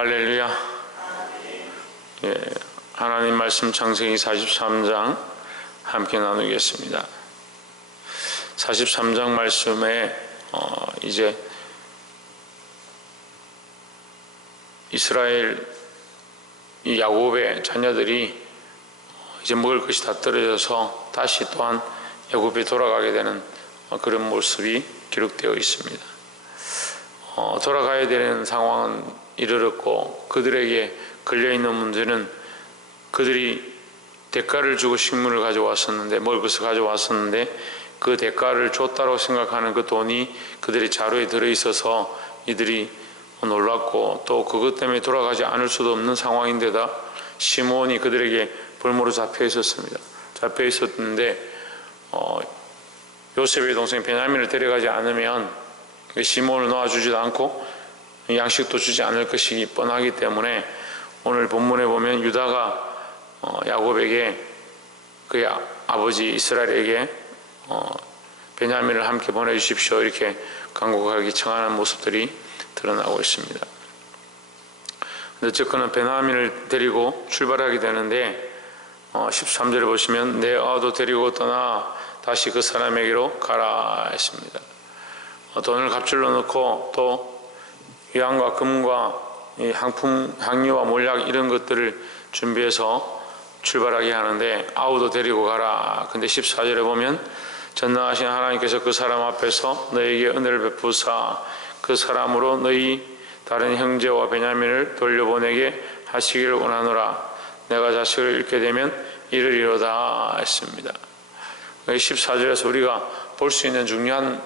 할렐루야. 예, 하나님 말씀 창세기 43장 함께 나누겠습니다. 43장 말씀에 어, 이제 이스라엘 이 야곱의 자녀들이 이제 먹을 것이 다 떨어져서 다시 또한 애굽에 돌아가게 되는 어, 그런 모습이 기록되어 있습니다. 어, 돌아가야 되는 상황은 이르렀고 그들에게 걸려 있는 문제는 그들이 대가를 주고 식물을 가져왔었는데 것을 가져왔었는데 그 대가를 줬다고 생각하는 그 돈이 그들의 자루에 들어 있어서 이들이 놀랐고 또 그것 때문에 돌아가지 않을 수도 없는 상황인데다 시몬이 그들에게 볼모로 잡혀 있었습니다. 잡혀 있었는데 어, 요셉의 동생 베냐민을 데려가지 않으면 시몬을 놓아주지도 않고 양식도 주지 않을 것이 뻔하기 때문에 오늘 본문에 보면 유다가 어, 야곱에게 그의 아- 아버지 이스라엘에게 어, 베냐민을 함께 보내주십시오 이렇게 간곡하게 청하는 모습들이 드러나고 있습니다. 어쨌거나 베냐민을 데리고 출발하게 되는데 어, 13절에 보시면 내 아도 데리고 떠나 다시 그 사람에게로 가라 했습니다. 어, 돈을 갑질러 넣고 또 위안과 금과 이 향품, 향유와 몰약 이런 것들을 준비해서 출발하게 하는데 아우도 데리고 가라. 근데 14절에 보면 전능하신 하나님께서 그 사람 앞에서 너에게 은혜를 베푸사 그 사람으로 너희 다른 형제와 베냐민을 돌려보내게 하시기를 원하노라. 내가 자식을 잃게 되면 이르리로다 했습니다. 14절에서 우리가 볼 수 있는 중요한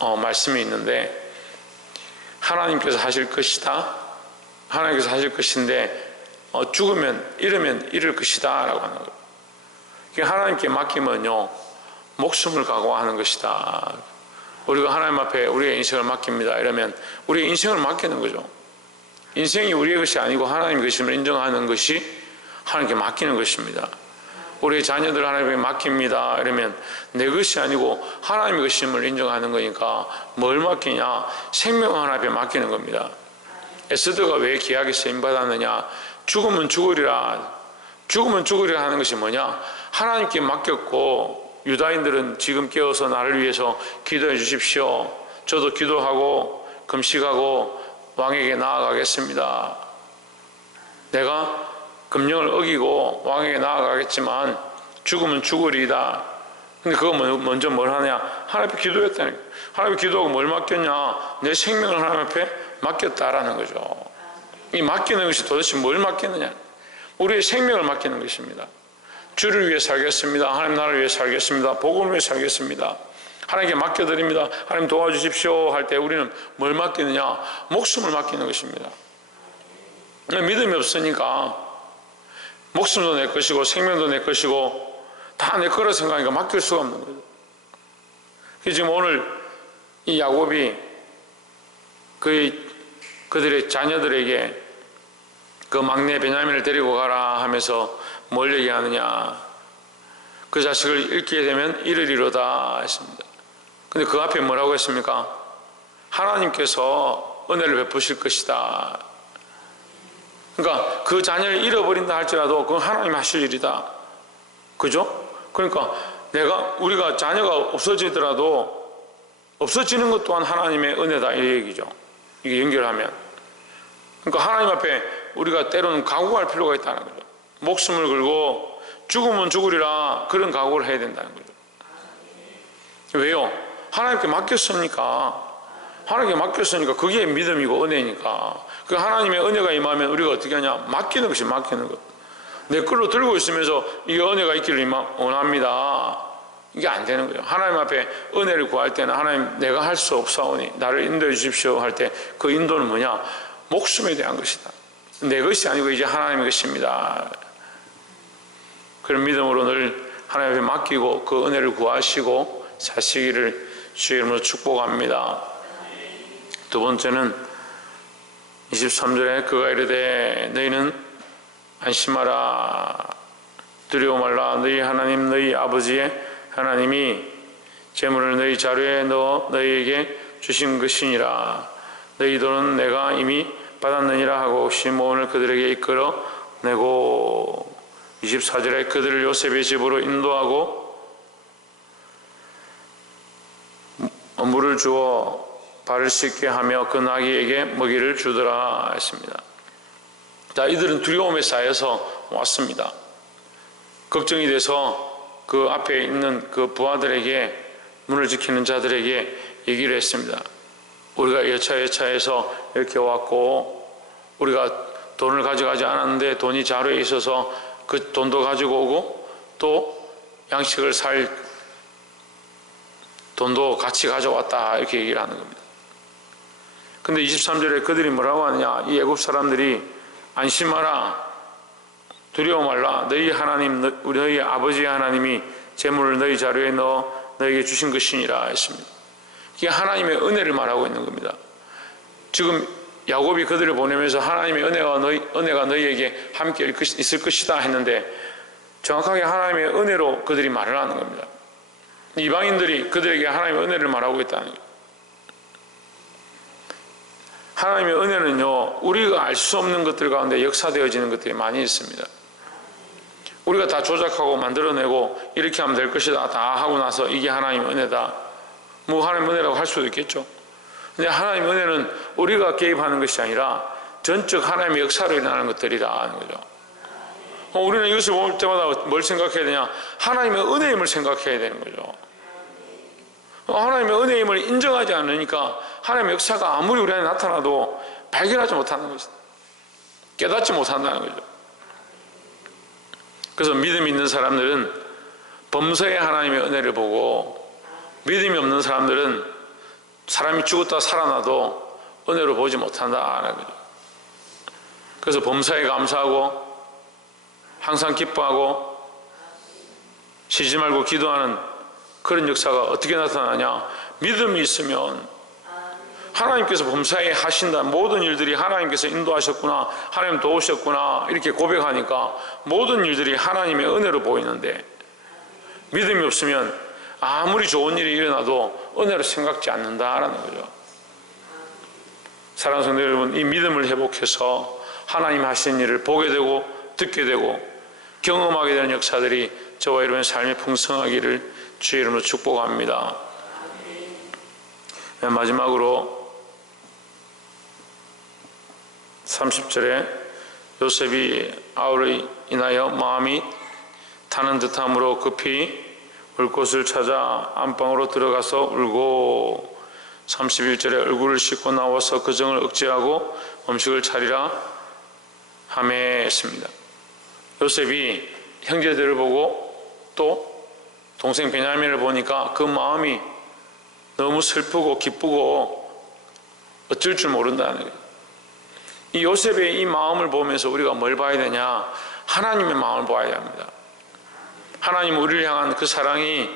어, 말씀이 있는데 하나님께서 하실 것이다. 하나님께서 하실 것인데 어, 죽으면 잃으면 잃을 것이다 라고 하는 거예요. 하나님께 맡기면요 목숨을 각오하는 것이다. 우리가 하나님 앞에 우리의 인생을 맡깁니다. 이러면 우리의 인생을 맡기는 거죠. 인생이 우리의 것이 아니고 하나님의 것임을 인정하는 것이 하나님께 맡기는 것입니다. 우리 자녀들 하나님께 맡깁니다. 이러면 내 것이 아니고 하나님의 것임을 인정하는 거니까 뭘 맡기냐? 생명을 하나님께 맡기는 겁니다. 에스더가 왜 기약에 쓰임 받았느냐? 죽으면 죽으리라. 죽으면 죽으리라 하는 것이 뭐냐? 하나님께 맡겼고 유다인들은 지금 깨어서 나를 위해서 기도해 주십시오. 저도 기도하고 금식하고 왕에게 나아가겠습니다. 내가 금령을 어기고 왕에게 나아가겠지만 죽으면 죽으리이다. 근데 그거 뭐- 먼저 뭘 하냐? 하나님 앞에 기도했다니. 하나님 앞에 기도하고 뭘 맡겼냐? 내 생명을 하나님 앞에 맡겼다라는 거죠. 이 맡기는 것이 도대체 뭘 맡기느냐? 우리의 생명을 맡기는 것입니다. 주를 위해 살겠습니다. 하나님 나라를 위해 살겠습니다. 복음을 위해 살겠습니다. 하나님께 맡겨드립니다. 하나님 도와주십시오 할 때 우리는 뭘 맡기느냐? 목숨을 맡기는 것입니다. 믿음이 없으니까 목숨도 내 것이고 생명도 내 것이고 다 내 거라 생각하니까 맡길 수가 없는 거죠. 지금 오늘 이 야곱이 그 그들의 자녀들에게 그 막내 베냐민을 데리고 가라 하면서 뭘 얘기하느냐? 그 자식을 잃게 되면 이르리로다 했습니다. 근데 그 앞에 뭐라고 했습니까? 하나님께서 은혜를 베푸실 것이다. 그러니까 그 자녀를 잃어버린다 할지라도 그건 하나님 하실 일이다. 그죠? 그러니까 내가 우리가 자녀가 없어지더라도 없어지는 것 또한 하나님의 은혜다 이 얘기죠. 이게 연결하면. 그러니까 하나님 앞에 우리가 때로는 각오할 필요가 있다는 거죠. 목숨을 걸고 죽으면 죽으리라 그런 각오를 해야 된다는 거죠. 왜요? 하나님께 맡겼으니까 하나님께 맡겼으니까 그게 믿음이고 은혜니까 그 하나님의 은혜가 임하면 우리가 어떻게 하냐 맡기는 것이 맡기는 것. 내 걸로 들고 있으면서 이 은혜가 있기를 원합니다. 이게 안 되는 거예요. 하나님 앞에 은혜를 구할 때는 하나님 내가 할 수 없사오니 나를 인도해 주십시오 할 때 그 인도는 뭐냐 목숨에 대한 것이다. 내 것이 아니고 이제 하나님의 것입니다. 그런 믿음으로 늘 하나님 앞에 맡기고 그 은혜를 구하시고 사시기를 주의 이름으로 축복합니다. 두 번째는 23절에 그가 이르되 너희는 안심하라. 두려워 말라. 너희 하나님 너희 아버지의 하나님이 재물을 너희 자루에 넣어 너희에게 주신 것이니라. 너희 돈은 내가 이미 받았느니라 하고 시몬을 그들에게 이끌어 내고. 24절에 그들을 요셉의 집으로 인도하고 물을 주어 발을 씻게 하며 그 나귀에게 먹이를 주더라 했습니다. 자, 이들은 두려움에 쌓여서 왔습니다. 걱정이 돼서 그 앞에 있는 그 부하들에게 문을 지키는 자들에게 얘기를 했습니다. 우리가 여차여차해서 이렇게 왔고 우리가 돈을 가져가지 않았는데 돈이 자루에 있어서 그 돈도 가지고 오고 또 양식을 살 돈도 같이 가져왔다 이렇게 얘기를 하는 겁니다. 근데 23절에 그들이 뭐라고 하느냐 이 애굽 사람들이 안심하라 두려워 말라 너희 하나님 너희 아버지 하나님이 재물을 너희 자루에 넣어 너에게 주신 것이니라 했습니다. 이게 하나님의 은혜를 말하고 있는 겁니다. 지금 야곱이 그들을 보내면서 하나님의 은혜가 너희 은혜가 너희에게 함께 있을 것이다 했는데 정확하게 하나님의 은혜로 그들이 말을 하는 겁니다. 이방인들이 그들에게 하나님의 은혜를 말하고 있다는 거예요. 하나님의 은혜는요, 우리가 알 수 없는 것들 가운데 역사되어지는 것들이 많이 있습니다. 우리가 다 조작하고 만들어내고 이렇게 하면 될 것이다 다 하고 나서 이게 하나님의 은혜다. 뭐 하나님의 은혜라고 할 수도 있겠죠. 근데 하나님의 은혜는 우리가 개입하는 것이 아니라 전적 하나님의 역사로 일어나는 것들이라는 거죠. 어, 우리는 이것을 볼 때마다 뭘 생각해야 되냐? 하나님의 은혜임을 생각해야 되는 거죠. 어, 하나님의 은혜임을 인정하지 않으니까 하나님의 역사가 아무리 우리 안에 나타나도 발견하지 못하는 것이다. 깨닫지 못한다는 거죠. 그래서 믿음 있는 사람들은 범서의 하나님의 은혜를 보고 믿음이 없는 사람들은 사람이 죽었다 살아나도 은혜로 보지 못한다는 거죠. 그래서 범사에 감사하고 항상 기뻐하고 쉬지 말고 기도하는 그런 역사가 어떻게 나타나냐? 믿음이 있으면 하나님께서 범사에 하신다 모든 일들이 하나님께서 인도하셨구나 하나님 도우셨구나 이렇게 고백하니까 모든 일들이 하나님의 은혜로 보이는데 믿음이 없으면 아무리 좋은 일이 일어나도 은혜로 생각지 않는다라는 거죠. 사랑하는 성도 여러분, 이 믿음을 회복해서 하나님 하신 일을 보게 되고 듣게 되고 경험하게 되는 역사들이 저와 여러분의 삶이 풍성하기를 주의 이름으로 축복합니다. 네, 마지막으로 30절에 요셉이 아우를 인하여 마음이 타는 듯함으로 급히 울 곳을 찾아 안방으로 들어가서 울고 31절에 얼굴을 씻고 나와서 그 정을 억제하고 음식을 차리라 하매 했습니다. 요셉이 형제들을 보고 또 동생 베냐민을 보니까 그 마음이 너무 슬프고 기쁘고 어쩔 줄 모른다는 거예요. 이 요셉의 이 마음을 보면서 우리가 뭘 봐야 되냐? 하나님의 마음을 봐야 합니다. 하나님 우리를 향한 그 사랑이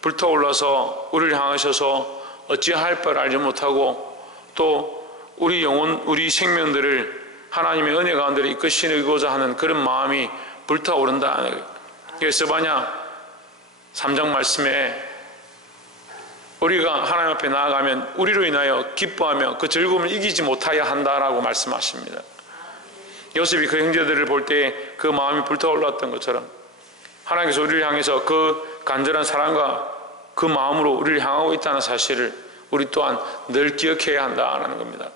불타올라서 우리를 향하셔서 어찌할 바를 알지 못하고 또 우리 영혼, 우리 생명들을 하나님의 은혜 가운데 이끄시고자 하는 그런 마음이 불타오른다. 그래서 바냐 3장 말씀에 우리가 하나님 앞에 나아가면 우리로 인하여 기뻐하며 그 즐거움을 이기지 못하여 한다라고 말씀하십니다. 요셉이 그 형제들을 볼 때 그 마음이 불타올랐던 것처럼 하나님께서 우리를 향해서 그 간절한 사랑과 그 마음으로 우리를 향하고 있다는 사실을 우리 또한 늘 기억해야 한다는 겁니다.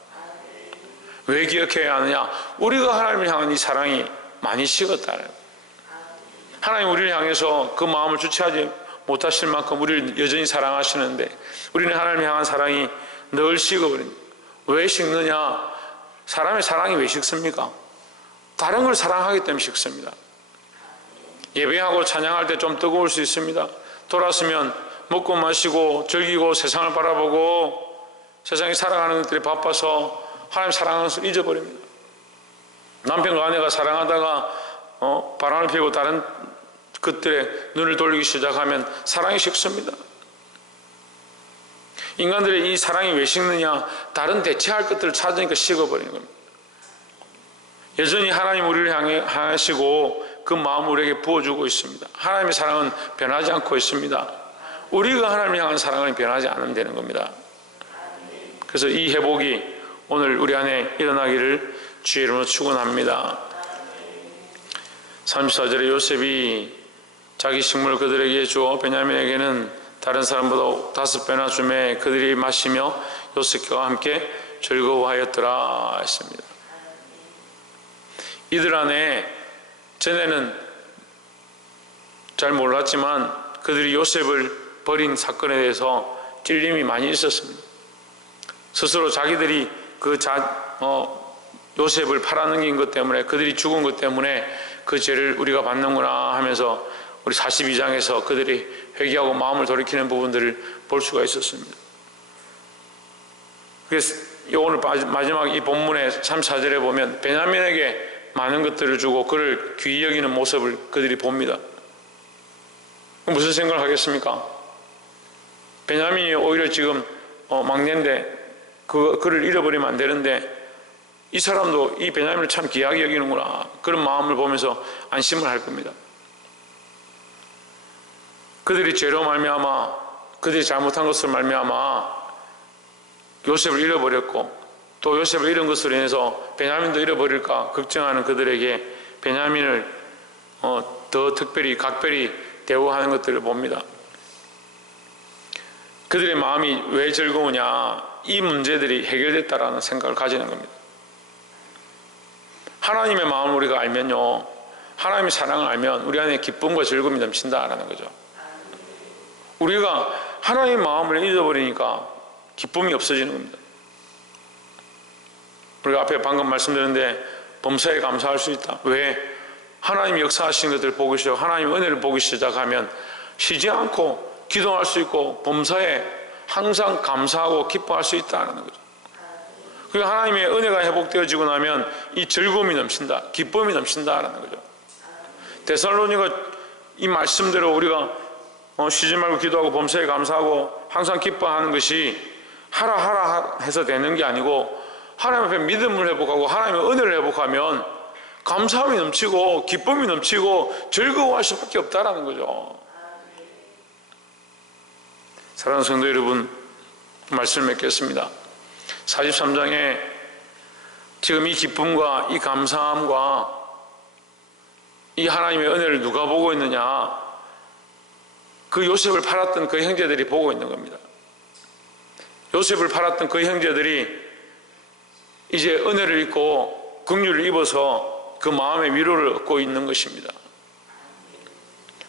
왜 기억해야 하느냐? 우리가 하나님을 향한 이 사랑이 많이 식었다는 하나님 우리를 향해서 그 마음을 주체하지 못하실 만큼 우리를 여전히 사랑하시는데 우리는 하나님을 향한 사랑이 늘 식어버린 왜 식느냐? 사람의 사랑이 왜 식습니까? 다른 걸 사랑하기 때문에 식습니다. 예배하고 찬양할 때 좀 뜨거울 수 있습니다. 돌았으면 먹고 마시고 즐기고 세상을 바라보고 세상에 살아가는 것들이 바빠서 하나님 사랑하는 것을 잊어버립니다. 남편과 아내가 사랑하다가 어, 바람을 피우고 다른 것들에 눈을 돌리기 시작하면 사랑이 식습니다. 인간들의 이 사랑이 왜 식느냐? 다른 대체할 것들을 찾으니까 식어버리는 겁니다. 여전히 하나님 우리를 향해 하시고 그 마음 우리에게 부어주고 있습니다. 하나님의 사랑은 변하지 않고 있습니다. 우리가 하나님을 향한 사랑은 변하지 않으면 되는 겁니다. 그래서 이 회복이 오늘 우리 안에 일어나기를 주의 이름으로 축원합니다. 34절에 요셉이 자기 식물 그들에게 주어 베냐민에게는 다른 사람보다 다섯 배나 주매 그들이 마시며 요셉과 함께 즐거워하였더라 했습니다. 이들 안에 전에는 잘 몰랐지만 그들이 요셉을 버린 사건에 대해서 찔림이 많이 있었습니다. 스스로 자기들이 그 자, 어, 요셉을 팔아넘긴 것 때문에 그들이 죽은 것 때문에 그 죄를 우리가 받는구나 하면서 우리 42장에서 그들이 회개하고 마음을 돌이키는 부분들을 볼 수가 있었습니다. 그래서 이 오늘 마지막 이 본문의 34절에 보면 베냐민에게 많은 것들을 주고 그를 귀히 여기는 모습을 그들이 봅니다. 무슨 생각을 하겠습니까? 베냐민이 오히려 지금 어, 막내인데 그, 그를 잃어버리면 안 되는데 이 사람도 이 베냐민을 참 귀하게 여기는구나 그런 마음을 보면서 안심을 할 겁니다. 그들이 죄로 말미암아 그들이 잘못한 것을 말미암아 요셉을 잃어버렸고 또 요셉을 잃은 것으로 인해서 베냐민도 잃어버릴까 걱정하는 그들에게 베냐민을 어, 더 특별히 각별히 대우하는 것들을 봅니다. 그들의 마음이 왜 즐거우냐 이 문제들이 해결됐다라는 생각을 가지는 겁니다. 하나님의 마음을 우리가 알면요 하나님의 사랑을 알면 우리 안에 기쁨과 즐거움이 넘친다라는 거죠. 우리가 하나님의 마음을 잊어버리니까 기쁨이 없어지는 겁니다. 우리가 앞에 방금 말씀드렸는데 범사에 감사할 수 있다. 왜? 하나님 역사하시는 것들을 보기 시작, 하나님 은혜를 보기 시작하면 쉬지 않고 기도할 수 있고 범사에 항상 감사하고 기뻐할 수 있다는 거죠. 그 하나님의 은혜가 회복되어지고 나면 이 즐거움이 넘친다, 기쁨이 넘친다라는 거죠. 데살로니가 이 말씀대로 우리가 어, 쉬지 말고 기도하고 범사에 감사하고 항상 기뻐하는 것이 하라 하라 해서 되는 게 아니고 하나님 앞에 믿음을 회복하고 하나님의 은혜를 회복하면 감사함이 넘치고 기쁨이 넘치고 즐거워할 수밖에 없다라는 거죠. 사랑하는 성도 여러분, 말씀을 맺겠습니다. 43장에 지금 이 기쁨과 이 감사함과 이 하나님의 은혜를 누가 보고 있느냐? 그 요셉을 팔았던 그 형제들이 보고 있는 겁니다. 요셉을 팔았던 그 형제들이 이제 은혜를 입고 긍휼을 입어서 그 마음의 위로를 얻고 있는 것입니다.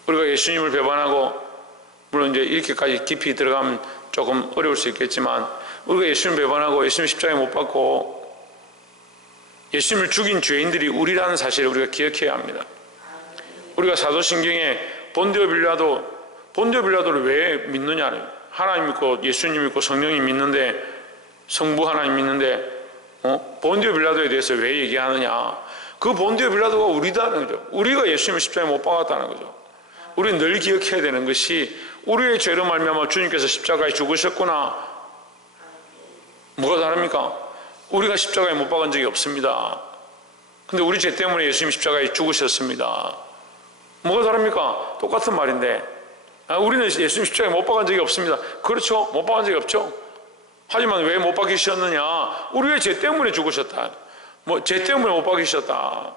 우리가 예수님을 배반하고 물론 이제 이렇게까지 깊이 들어가면 조금 어려울 수 있겠지만 우리가 예수님 배반하고 예수님 십자가에 못 박고 예수님을 죽인 죄인들이 우리라는 사실을 우리가 기억해야 합니다. 우리가 사도신경에 본디오 빌라도 본디오 빌라도를 왜 믿느냐는 하나님 믿고 예수님 믿고 성령님 믿는데 성부 하나님 믿는데 어? 본디오 빌라도에 대해서 왜 얘기하느냐 그 본디오 빌라도가 우리다는 거죠 우리가 예수님을 십자가에 못 박았다는 거죠 우리는 늘 기억해야 되는 것이 우리의 죄로 말미암아 주님께서 십자가에 죽으셨구나 뭐가 다릅니까? 우리가 십자가에 못 박은 적이 없습니다 근데 우리 죄 때문에 예수님 십자가에 죽으셨습니다 뭐가 다릅니까? 똑같은 말인데 아, 우리는 예수님 십자가에 못 박은 적이 없습니다. 그렇죠? 못 박은 적이 없죠? 하지만 왜 못 박히셨느냐? 우리의 죄 때문에 죽으셨다? 뭐 죄 때문에 못 박히셨다?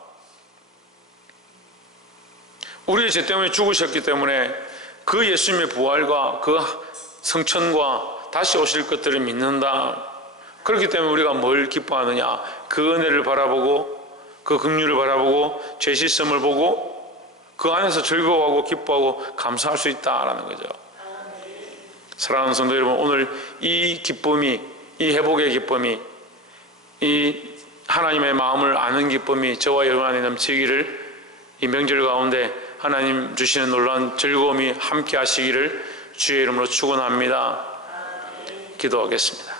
우리의 죄 때문에 죽으셨기 때문에 그 예수님의 부활과 그 성천과 다시 오실 것들을 믿는다. 그렇기 때문에 우리가 뭘 기뻐하느냐? 그 은혜를 바라보고 그 긍휼을 바라보고 죄 씻음을 보고 그 안에서 즐거워하고 기뻐하고 감사할 수 있다라는 거죠. 사랑하는 성도 여러분, 오늘 이 기쁨이 이 회복의 기쁨이 이 하나님의 마음을 아는 기쁨이 저와 여러분 안에 넘치기를 이 명절 가운데 하나님 주시는 놀라운 즐거움이 함께 하시기를 주의 이름으로 축원합니다. 기도하겠습니다.